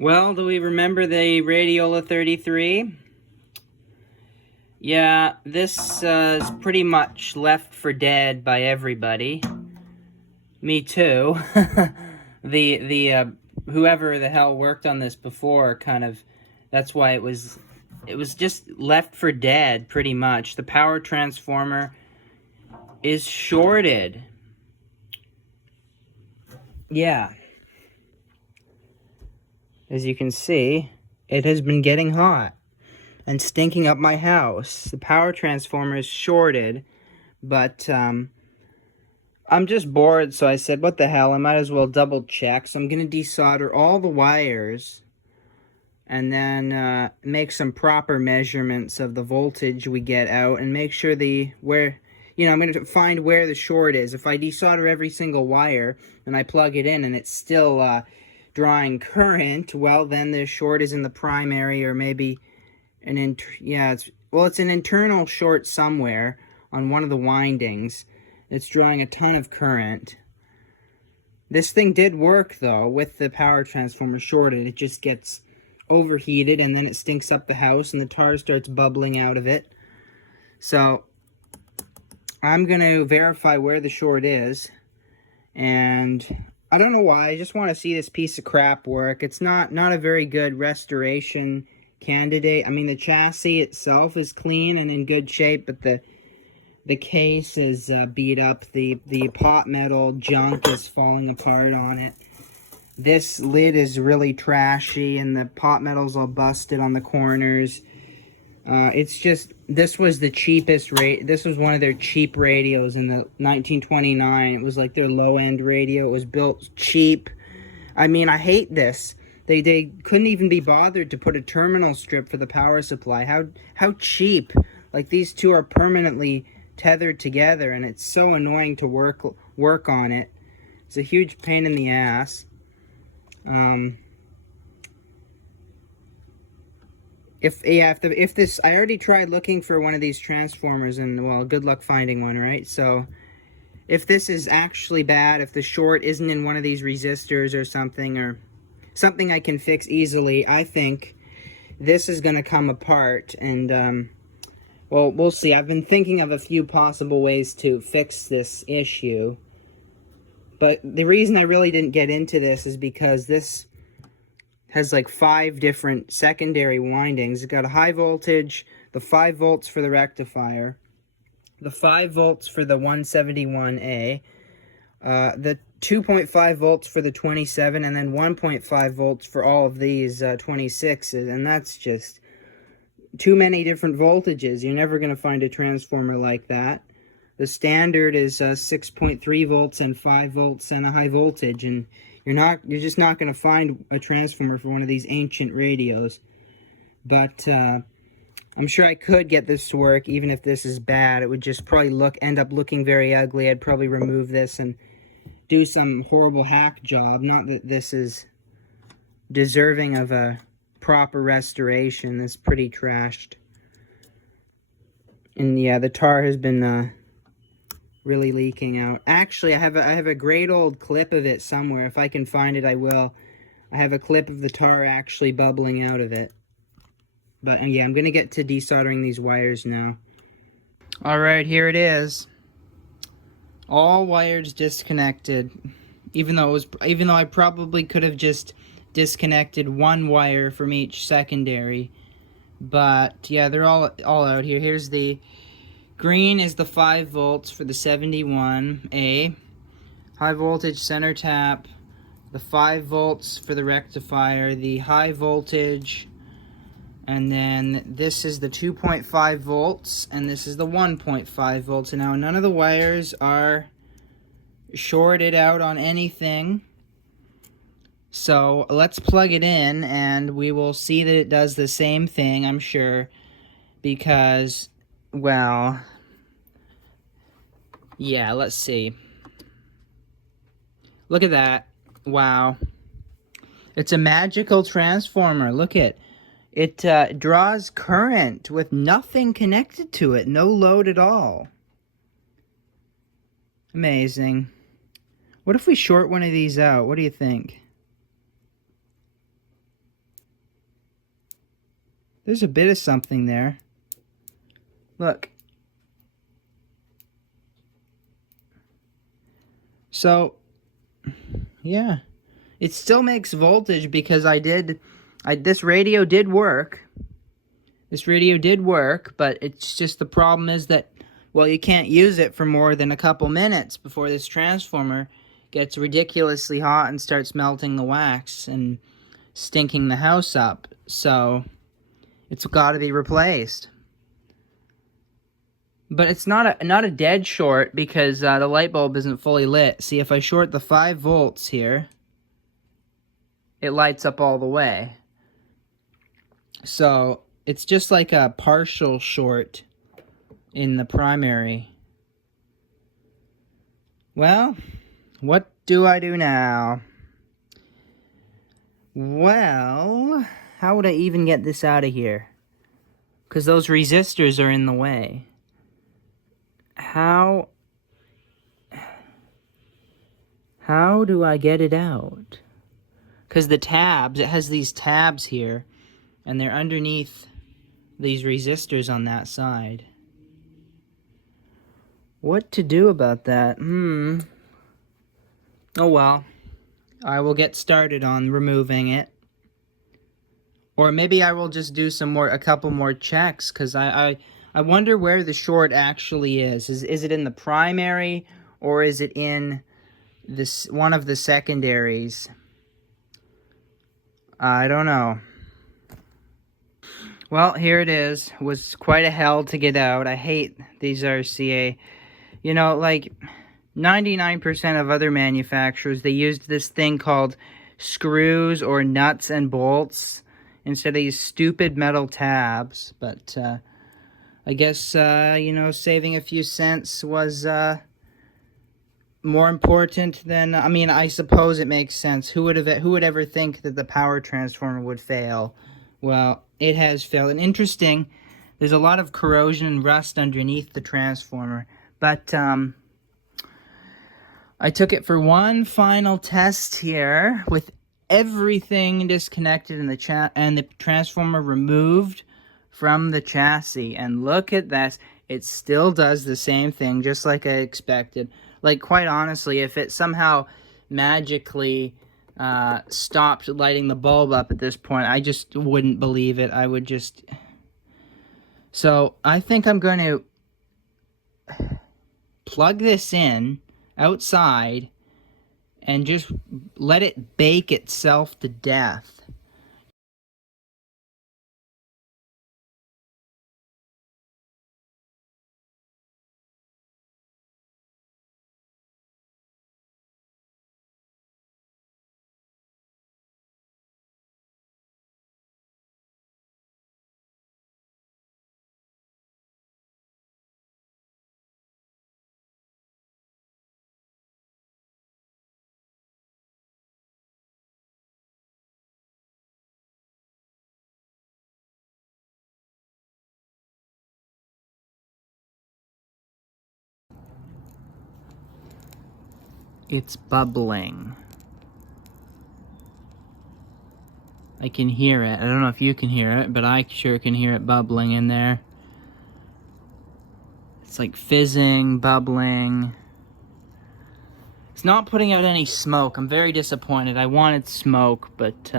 Well, do we remember the Radiola 33? Yeah, this is pretty much left for dead by everybody. Me too. Whoever the hell worked on this before that's why it was just left for dead pretty much. The power transformer is shorted. Yeah. As you can see, it has been getting hot and stinking up my house. The power transformer is shorted, but I'm just bored, so I said, what the hell, I might as well double check. So I'm going to desolder all the wires and then make some proper measurements of the voltage we get out and make sure I'm going to find where the short is. If I desolder every single wire and I plug it in and it's still drawing current, well, then the short is in the primary, or maybe it's an internal short somewhere on one of the windings. It's drawing a ton of current. This thing did work, though, with the power transformer shorted. It just gets overheated, and then it stinks up the house, and the tar starts bubbling out of it. So, I'm going to verify where the short is, and I don't know why. I just want to see this piece of crap work. It's not a very good restoration candidate. I mean, the chassis itself is clean and in good shape, but the case is beat up. The pot metal junk is falling apart on it. This lid is really trashy, and the pot metal's all busted on the corners. It's just, this was the cheapest this was one of their cheap radios in the 1929. It was like their low-end radio. It was built cheap. I mean, I hate this. They couldn't even be bothered to put a terminal strip for the power supply. How cheap. Like, these two are permanently tethered together, and it's so annoying to work on it. It's a huge pain in the ass. If this, I already tried looking for one of these transformers, and, well, good luck finding one, right? So, if this is actually bad, if the short isn't in one of these resistors or something I can fix easily, I think this is going to come apart, and, well, we'll see. I've been thinking of a few possible ways to fix this issue, but the reason I really didn't get into this is because this has like 5 different secondary windings. It's got a high voltage, the 5 volts for the rectifier, the 5 volts for the 171A, the 2.5 volts for the 27, and then 1.5 volts for all of these 26s, and that's just too many different voltages. You're never going to find a transformer like that. The standard is 6.3 volts and 5 volts and a high voltage, and you're just not going to find a transformer for one of these ancient radios. But I'm sure I could get this to work, even if this is bad. It would just probably end up looking very ugly. I'd probably remove this and do some horrible hack job. Not that this is deserving of a proper restoration. This is pretty trashed. And yeah, the tar has been really leaking out. Actually, I have a great old clip of it somewhere. If I can find it, I will. I have a clip of the tar actually bubbling out of it. But yeah, I'm gonna get to desoldering these wires now. Alright, here it is. All wires disconnected. Even though I probably could have just disconnected one wire from each secondary. But yeah, they're all out here. Here's the green is the 5 volts for the 71A. High voltage center tap. The 5 volts for the rectifier. The high voltage. And then this is the 2.5 volts. And this is the 1.5 volts. And now none of the wires are shorted out on anything. So let's plug it in and we will see that it does the same thing, I'm sure. Because, well, yeah, let's see. Look at that. Wow. It's a magical transformer. Look at it. It draws current with nothing connected to it. No load at all. Amazing. What if we short one of these out? What do you think? There's a bit of something there. Look. So, yeah. It still makes voltage because this radio did work. This radio did work, but it's just the problem is that, well, you can't use it for more than a couple minutes before this transformer gets ridiculously hot and starts melting the wax and stinking the house up. So, it's got to be replaced. But it's not a dead short because the light bulb isn't fully lit. See, if I short the 5 volts here, it lights up all the way. So, it's just like a partial short in the primary. Well, what do I do now? Well, how would I even get this out of here? Because those resistors are in the way. How do I get it out? Because the tabs, it has these tabs here, and they're underneath these resistors on that side. What to do about that? Oh well. I will get started on removing it. Or maybe I will just do a couple more checks, because I wonder where the short actually is. Is it in the primary, or is it in one of the secondaries? I don't know. Well, here it is. It was quite a hell to get out. I hate these RCA. You know, like 99% of other manufacturers, they used this thing called screws or nuts and bolts instead of these stupid metal tabs. But I guess, you know, saving a few cents was more important than, I mean, I suppose it makes sense. Who would ever think that the power transformer would fail? Well, it has failed. And interesting, there's a lot of corrosion and rust underneath the transformer. But I took it for one final test here with everything disconnected and the transformer removed from the chassis. And look at this. It still does the same thing, just like I expected. Like, quite honestly, if it somehow magically stopped lighting the bulb up at this point, I just wouldn't believe it. I would just... So, I think I'm going to plug this in outside and just let it bake itself to death. It's bubbling. I can hear it. I don't know if you can hear it, but I sure can hear it bubbling in there. It's like fizzing, bubbling. It's not putting out any smoke. I'm very disappointed. I wanted smoke, but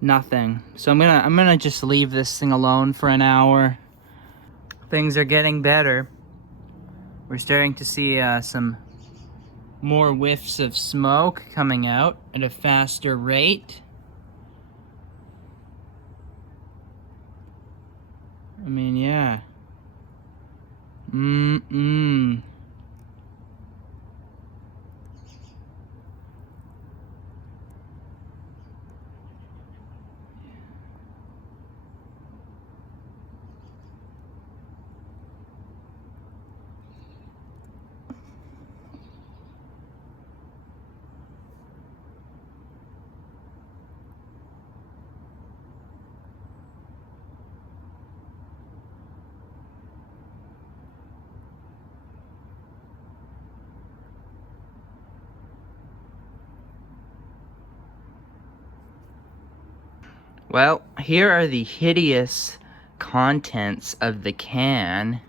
nothing. So I'm gonna just leave this thing alone for an hour. Things are getting better. We're starting to see some more whiffs of smoke coming out at a faster rate. I mean, yeah. Well, here are the hideous contents of the can.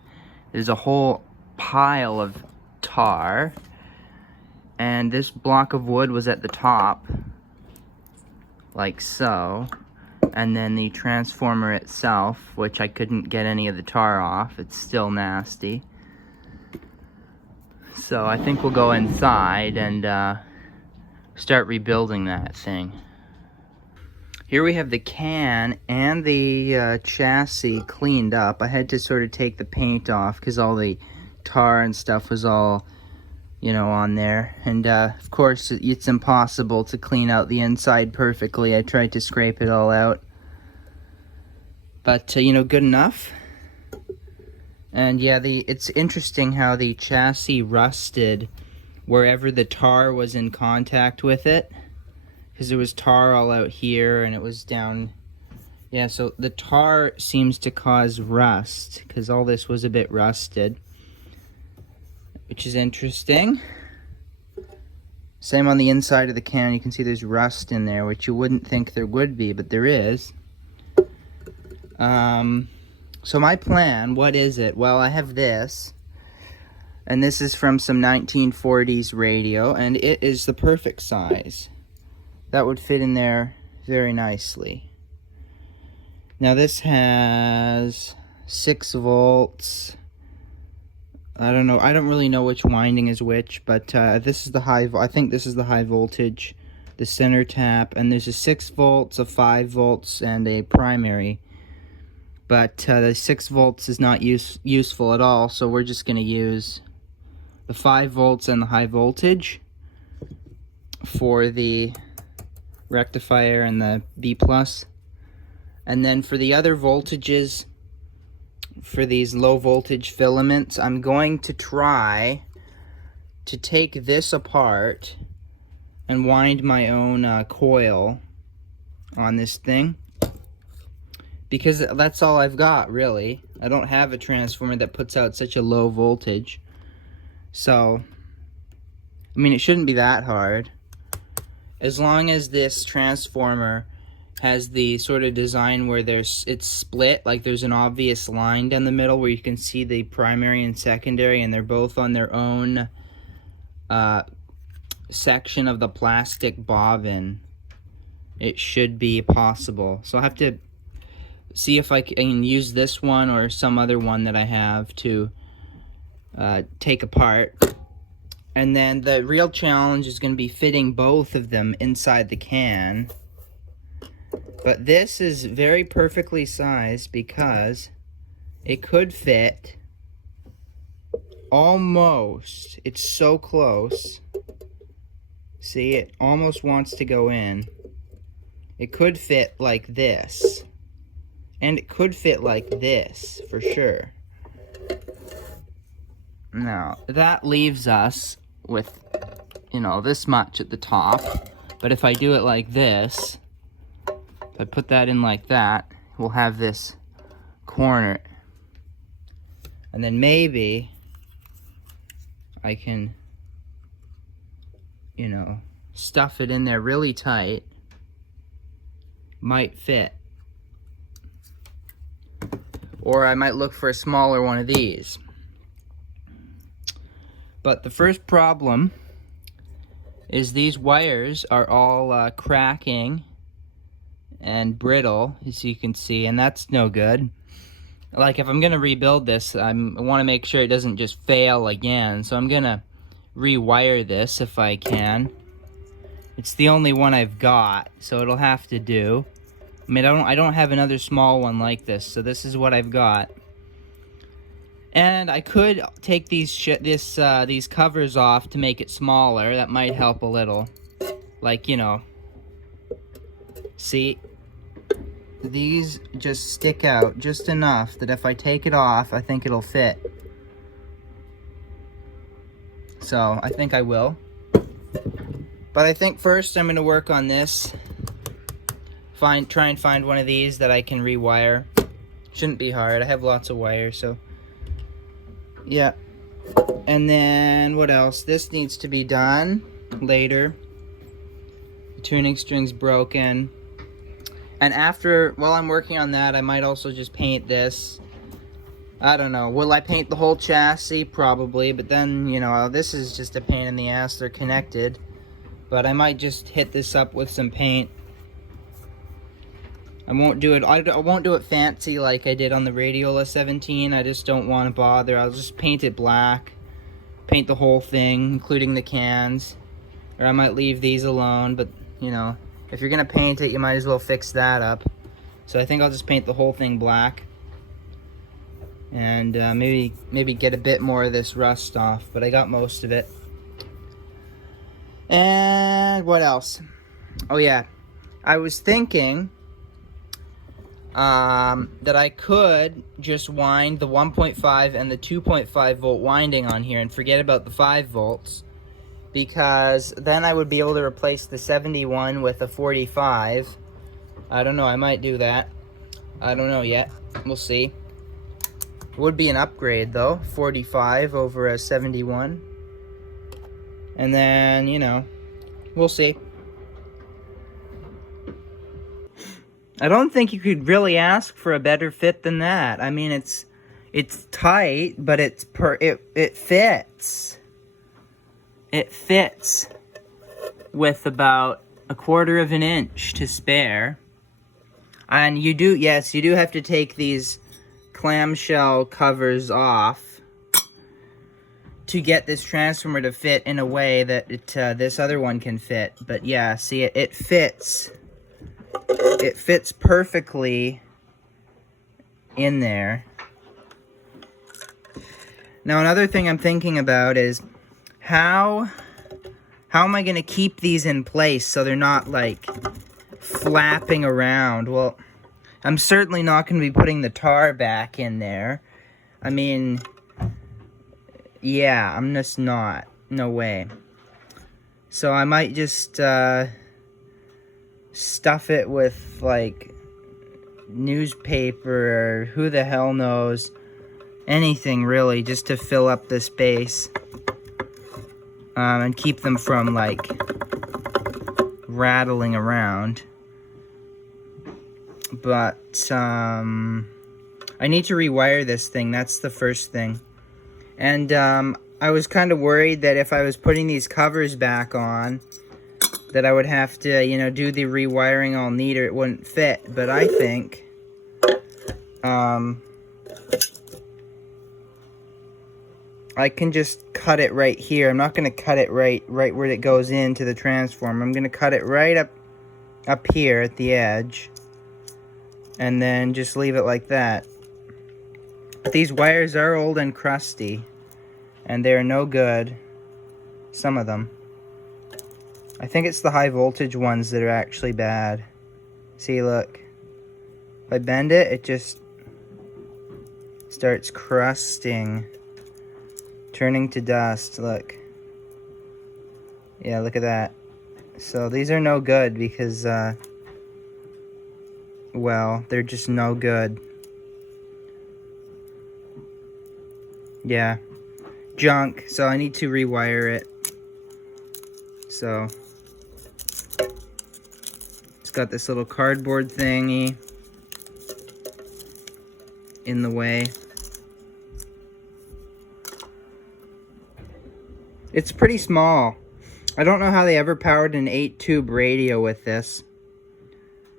There's a whole pile of tar, and this block of wood was at the top, like so. And then the transformer itself, which I couldn't get any of the tar off, it's still nasty. So I think we'll go inside and start rebuilding that thing. Here we have the can and the chassis cleaned up. I had to sort of take the paint off because all the tar and stuff was all, you know, on there. And of course, it's impossible to clean out the inside perfectly. I tried to scrape it all out. But, you know, good enough. And yeah, it's interesting how the chassis rusted wherever the tar was in contact with it. Because there was tar all out here, and it was down. Yeah, so the tar seems to cause rust, because all this was a bit rusted, which is interesting. Same on the inside of the can. You can see there's rust in there, which you wouldn't think there would be, but there is. So my plan, what is it? Well, I have this, and this is from some 1940s radio, and it is the perfect size. That would fit in there very nicely. Now this has 6 volts. I don't know. I don't really know which winding is which, but this is the high. I think this is the high voltage, the center tap, and there's a 6 volts, a 5 volts, and a primary. But the 6 volts is not useful at all, so we're just going to use the 5 volts and the high voltage for the rectifier and the B+. And then for the other voltages, for these low voltage filaments, I'm going to try to take this apart and wind my own coil on this thing, because that's all I've got, really. I don't have a transformer that puts out such a low voltage. So, I mean, it shouldn't be that hard. As long as this transformer has the sort of design where it's split, like there's an obvious line down the middle where you can see the primary and secondary, and they're both on their own section of the plastic bobbin, it should be possible. So I'll have to see if I can use this one or some other one that I have to take apart. And then the real challenge is going to be fitting both of them inside the can. But this is very perfectly sized because it could fit almost. It's so close. See, it almost wants to go in. It could fit like this. And it could fit like this, for sure. Now, that leaves us with, you know, this much at the top. But if I do it like this, if I put that in like that, we'll have this corner. And then maybe I can, you know, stuff it in there really tight. Might fit. Or I might look for a smaller one of these. But the first problem is these wires are all cracking and brittle, as you can see, and that's no good. Like, if I'm going to rebuild this, I want to make sure it doesn't just fail again, so I'm going to rewire this if I can. It's the only one I've got, so it'll have to do. I mean, I don't have another small one like this, so this is what I've got. And I could take these covers off to make it smaller. That might help a little. Like, you know. See? These just stick out just enough that if I take it off, I think it'll fit. So, I think I will. But I think first I'm going to work on this. Try and find one of these that I can rewire. Shouldn't be hard. I have lots of wires, so... yeah. And then, what else? This needs to be done later. The tuning string's broken. And after, while I'm working on that, I might also just paint this. I don't know. Will I paint the whole chassis? Probably. But then, you know, this is just a pain in the ass. They're connected. But I might just hit this up with some paint. I won't do it fancy like I did on the Radiola 17. I just don't want to bother. I'll just paint it black. Paint the whole thing, including the cans. Or I might leave these alone, but, you know, if you're going to paint it, you might as well fix that up. So I think I'll just paint the whole thing black. And maybe get a bit more of this rust off, but I got most of it. And what else? Oh yeah, I was thinking that I could just wind the 1.5 and the 2.5 volt winding on here and forget about the 5 volts, because then I would be able to replace the 71 with a 45. I don't know, I might do that. I don't know yet. We'll see. It would be an upgrade though, 45 over a 71. And then, you know, we'll see. I don't think you could really ask for a better fit than that. I mean, it's tight, but it fits. It fits with about 1/4 of an inch to spare. And you do have to take these clamshell covers off to get this transformer to fit in a way that this other one can fit. But yeah, see, it fits. It fits perfectly in there. Now, another thing I'm thinking about is how am I going to keep these in place so they're not, like, flapping around? Well, I'm certainly not going to be putting the tar back in there. I mean, yeah, I'm just not. No way. So I might just stuff it with, like, newspaper or who the hell knows. Anything, really, just to fill up the space. And keep them from, like, rattling around. But, I need to rewire this thing. That's the first thing. And, I was kind of worried that if I was putting these covers back on, that I would have to, you know, do the rewiring all neat or it wouldn't fit. But I think, I can just cut it right here. I'm not going to cut it right where it goes into the transformer. I'm going to cut it right up here at the edge. And then just leave it like that. But these wires are old and crusty. And they're no good. Some of them. I think it's the high voltage ones that are actually bad. See, look. If I bend it, it just starts crusting. Turning to dust, look. Yeah, look at that. So these are no good because, well, they're just no good. Yeah. Junk, so I need to rewire it. So, it's got this little cardboard thingy in the way. It's pretty small. I don't know how they ever powered an 8-tube radio with this.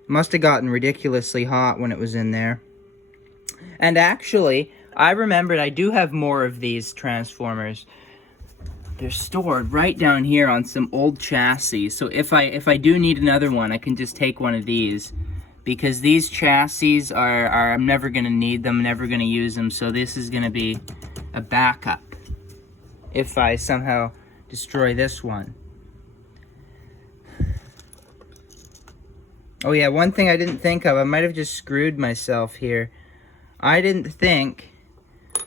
Must have gotten ridiculously hot when it was in there. And actually, I remembered I do have more of these transformers. They're stored right down here on some old chassis. So if I do need another one, I can just take one of these. Because these chassis are I'm never going to need them, never going to use them. So this is going to be a backup if I somehow destroy this one. Oh yeah, one thing I didn't think of, I might have just screwed myself here. I didn't think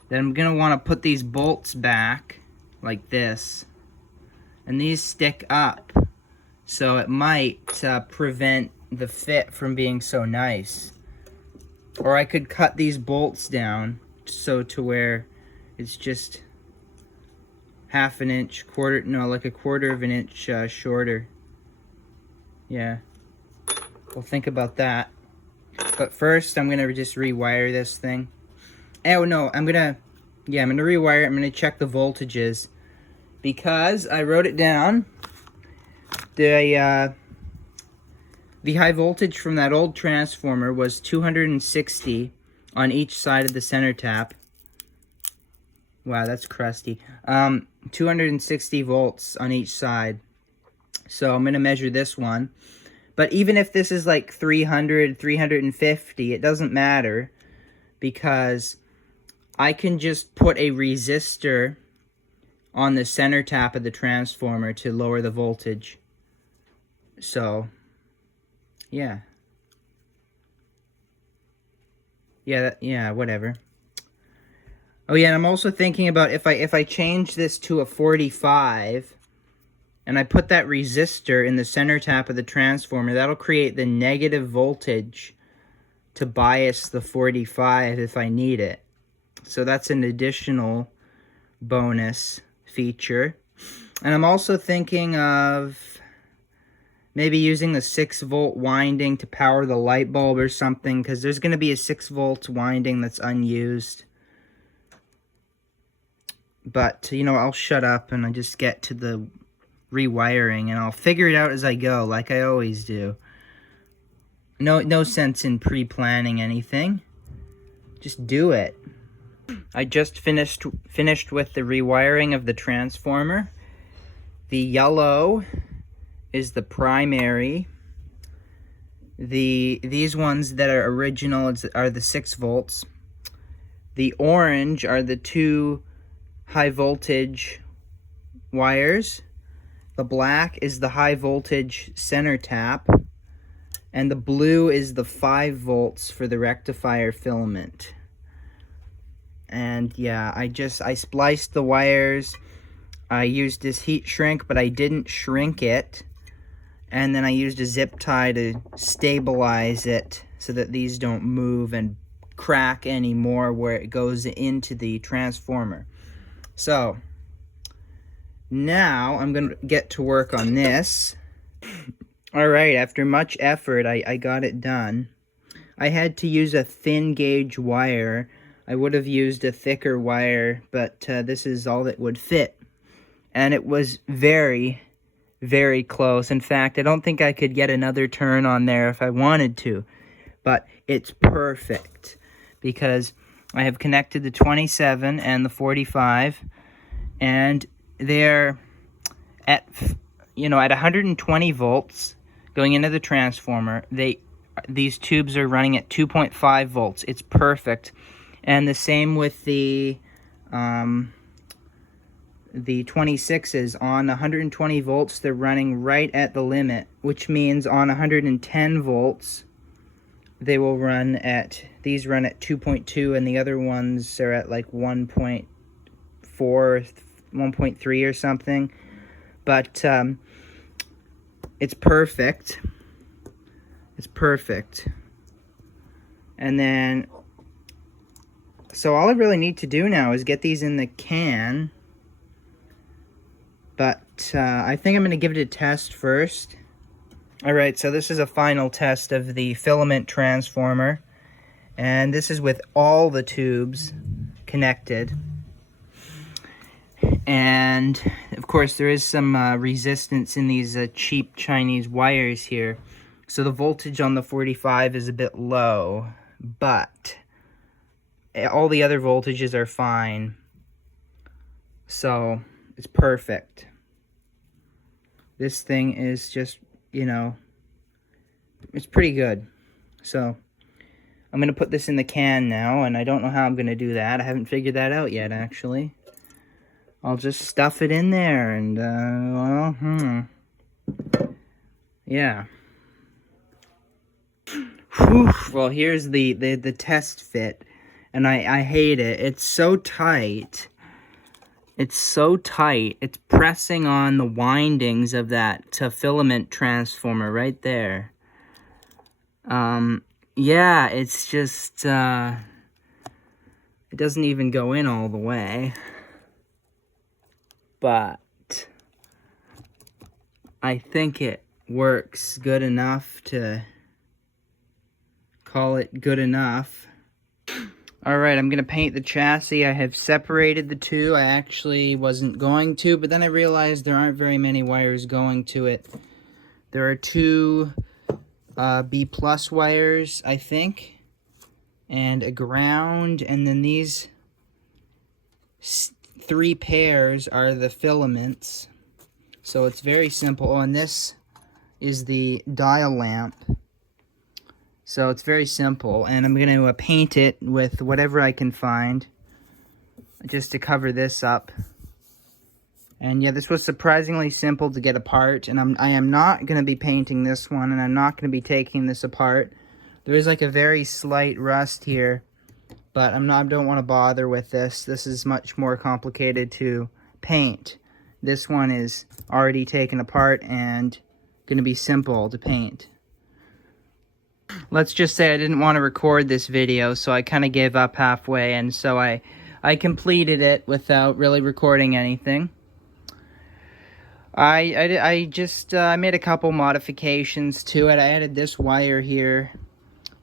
that I'm going to want to put these bolts back like this. And these stick up. So it might prevent the fit from being so nice. Or I could cut these bolts down so to where it's just half an inch, like a 1/4 of an inch shorter. Yeah. Well, think about that. But first, I'm gonna just rewire this thing. Oh no, I'm gonna rewire it. I'm gonna check the voltages because I wrote it down. The high voltage from that old transformer was 260 on each side of the center tap. Wow, that's crusty. 260 volts on each side. So I'm gonna measure this one. But even if this is like 300, 350, it doesn't matter because I can just put a resistor on the center tap of the transformer to lower the voltage. So, yeah. Yeah, whatever. Oh yeah, and I'm also thinking about if I change this to a 45 and I put that resistor in the center tap of the transformer, that'll create the negative voltage to bias the 45 if I need it. So that's an additional bonus feature. And I'm also thinking of maybe using the 6-volt winding to power the light bulb or something, because there's going to be a 6-volt winding that's unused. But, you know, I'll shut up and I just get to the rewiring, and I'll figure it out as I go, like I always do. No sense in pre-planning anything. Just do it. I just finished with the rewiring of the transformer. The yellow is the primary. These ones that are original are the 6 volts. The orange are the 2 high voltage wires. The black is the high voltage center tap. And the blue is the 5 volts for the rectifier filament. And yeah, I spliced the wires. I used this heat shrink, but I didn't shrink it. And then I used a zip tie to stabilize it so that these don't move and crack anymore where it goes into the transformer. So now I'm going to get to work on this. Alright, after much effort, I got it done. I had to use a thin gauge wire. I would have used a thicker wire, but this is all that would fit. And it was very, very close. In fact, I don't think I could get another turn on there if I wanted to. But it's perfect because I have connected the 27 and the 45, and they're at 120 volts going into the transformer. These tubes are running at 2.5 volts. It's perfect. And the same with the 26s. On 120 volts, they're running right at the limit, which means on 110 volts, they will run at, these run at 2.2, and the other ones are at like 1.4, 1.3 or something. But it's perfect. It's perfect. And then, so all I really need to do now is get these in the can. But I think I'm going to give it a test first. Alright, so this is a final test of the filament transformer. And this is with all the tubes connected. And, of course, there is some resistance in these cheap Chinese wires here. So the voltage on the 45 is a bit low. But all the other voltages are fine. So it's perfect. This thing is just, you know, it's pretty good. So I'm going to put this in the can now, and I don't know how I'm going to do that. I haven't figured that out yet, actually. I'll just stuff it in there, and, yeah. Whew. Well, here's the test fit, and I hate it. It's so tight. It's so tight. It's pressing on the windings of that filament transformer right there. Yeah, it's just, it doesn't even go in all the way. But I think it works good enough to call it good enough. Alright, I'm going to paint the chassis. I have separated the two. I actually wasn't going to, but then I realized there aren't very many wires going to it. There are two B+ wires, I think, and a ground, and then these 3 pairs are the filaments. So it's very simple. Oh, and this is the dial lamp. So it's very simple, and I'm going to paint it with whatever I can find just to cover this up. And yeah, this was surprisingly simple to get apart, and I am not going to be painting this one, and I'm not going to be taking this apart. There is like a very slight rust here, but I don't want to bother with this. This is much more complicated to paint. This one is already taken apart and going to be simple to paint. Let's just say I didn't want to record this video, so I kind of gave up halfway, and so I completed it without really recording anything. I just made a couple modifications to it. I added this wire here,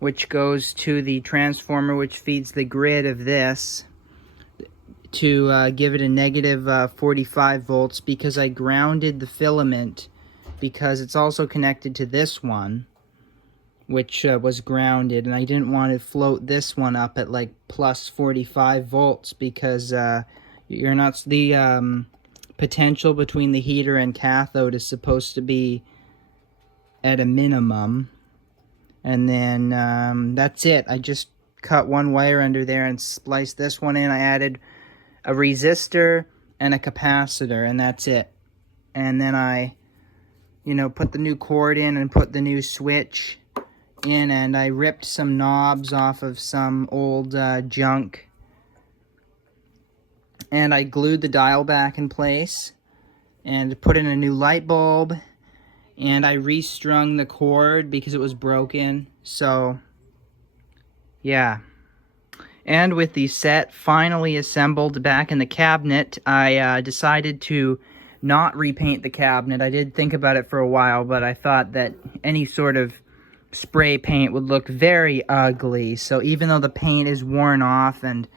which goes to the transformer, which feeds the grid of this, to give it a negative 45 volts, because I grounded the filament, because it's also connected to this one, which was grounded, and I didn't want to float this one up at like plus 45 volts, because you're not, the potential between the heater and cathode is supposed to be at a minimum. And then that's it. I just cut one wire under there and spliced this one in. I added a resistor and a capacitor, and that's it. And then I, put the new cord in and put the new switch in, and I ripped some knobs off of some old junk, and I glued the dial back in place and put in a new light bulb, and I restrung the cord because it was broken. So yeah, and with the set finally assembled back in the cabinet, I decided to not repaint the cabinet. I did think about it for a while, but I thought that any sort of spray paint would look very ugly. So even though the paint is worn off and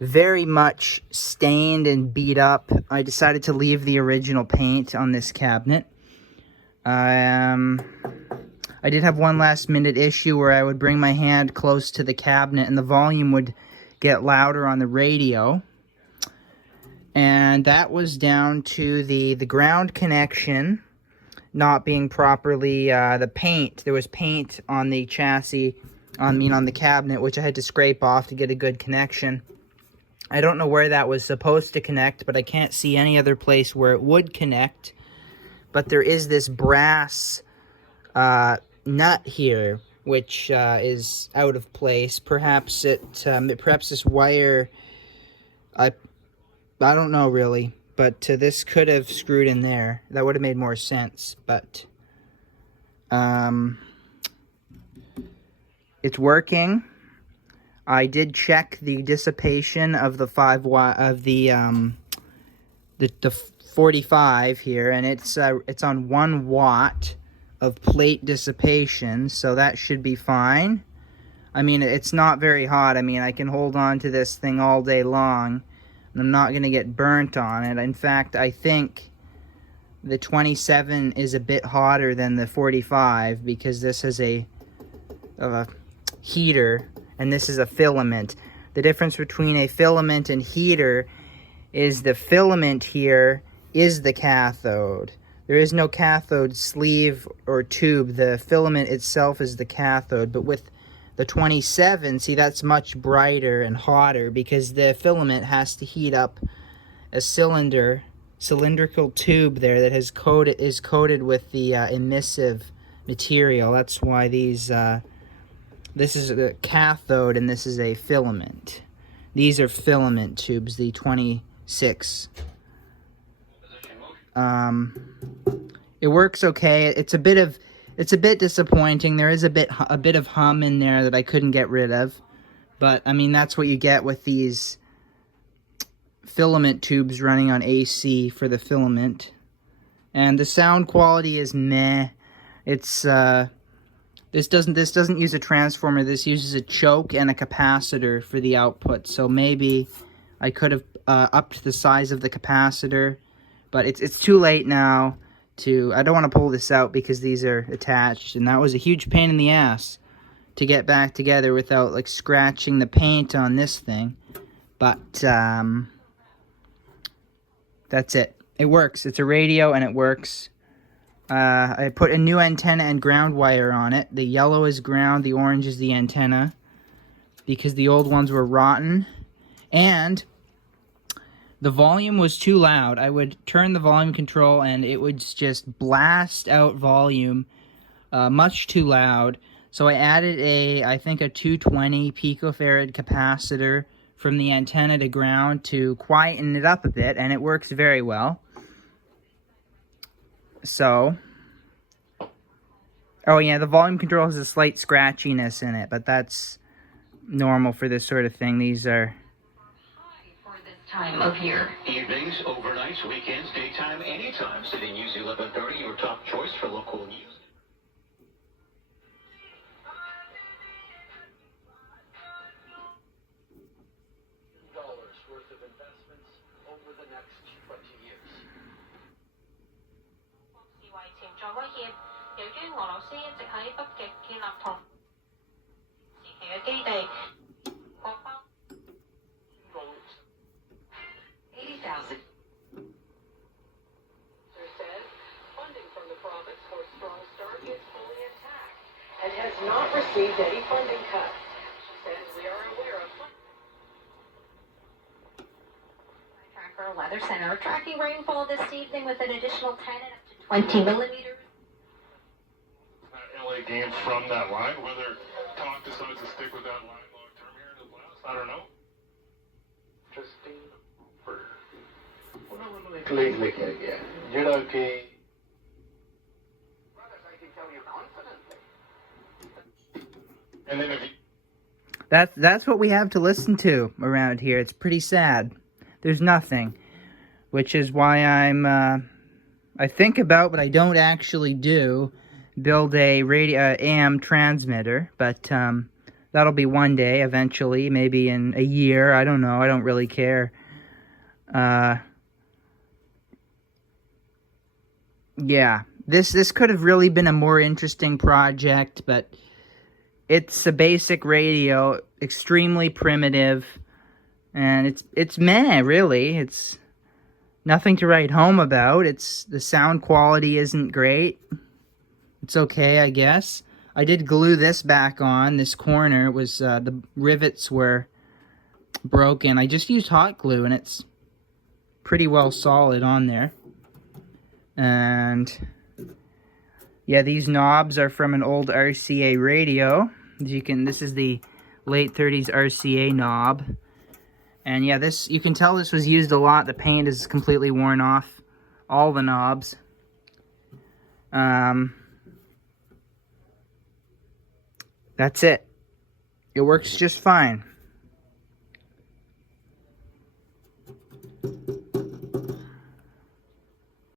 very much stained and beat up, I decided to leave the original paint on this cabinet. I did have one last minute issue where I would bring my hand close to the cabinet and the volume would get louder on the radio. And that was down to the ground connection not being properly, the paint. There was paint on the chassis, on the cabinet, which I had to scrape off to get a good connection. I don't know where that was supposed to connect, but I can't see any other place where it would connect. But there is this brass nut here, which is out of place. Perhaps perhaps this wire, I don't know really, but this could have screwed in there. That would have made more sense, but it's working. I did check the dissipation of the 45 here, and it's on 1 watt of plate dissipation, so that should be fine. I mean, it's not very hot. I mean, I can hold on to this thing all day long, and I'm not going to get burnt on it. In fact, I think the 27 is a bit hotter than the 45, because this is a heater, and this is a filament. The difference between a filament and heater is the filament here is the cathode. There is no cathode sleeve or tube. The filament itself is the cathode. But with the 27, see, that's much brighter and hotter because the filament has to heat up a cylindrical tube there that is coated with the emissive material. That's why these this is a cathode and this is a filament. These are filament tubes, the 26. It works okay. It's a bit disappointing. There is a bit of hum in there that I couldn't get rid of. But I mean, that's what you get with these filament tubes running on AC for the filament. And the sound quality is meh. It's the This doesn't use a transformer. This uses a choke and a capacitor for the output. So maybe I could have upped the size of the capacitor, but it's too late now. I don't want to pull this out because these are attached, and that was a huge pain in the ass to get back together without like scratching the paint on this thing. But that's it. It works. It's a radio and it works. I put a new antenna and ground wire on it. The yellow is ground, the orange is the antenna, because the old ones were rotten. And the volume was too loud. I would turn the volume control and it would just blast out volume much too loud. So I added I think a 220 picofarad capacitor from the antenna to ground to quieten it up a bit, and it works very well. So, oh yeah, the volume control has a slight scratchiness in it, but that's normal for this sort of thing. These are for this time of year. Evenings, overnights, weekends, daytime, anytime. City News 1130, your top choice for local news. Worth of investments over the next 20 years. 視為潛在威脅，由於俄羅斯一直喺北極建立同時期嘅基地，各包 80,000. Says funding from the province for Strong Start is fully intact and has not received any funding cuts. She says we are aware of Tracker Weather Center tracking rainfall this evening with an additional 10 and up to 20 millimeters. That LA game from that line, whether Tom decides to stick with that line long term here in the playoffs, I don't know. interesting. लिख गया ਜਿਹੜਾ ਕਿ I can tell you confidently. And then if you that's what we have to listen to around here. It's pretty sad. There's nothing, which is why I think about, but I don't actually do, build a radio AM transmitter. But that'll be one day, eventually, maybe in a year. I don't know. I don't really care. Yeah, this could have really been a more interesting project, but it's a basic radio, extremely primitive, and it's meh, really. It's nothing to write home about. The sound quality isn't great. It's okay, I guess. I did glue this back on, this corner. It was, the rivets were broken. I just used hot glue, and it's pretty well solid on there. And yeah, these knobs are from an old RCA radio. This is the late 30s RCA knob. And yeah, you can tell this was used a lot. The paint is completely worn off all the knobs. That's it. It works just fine.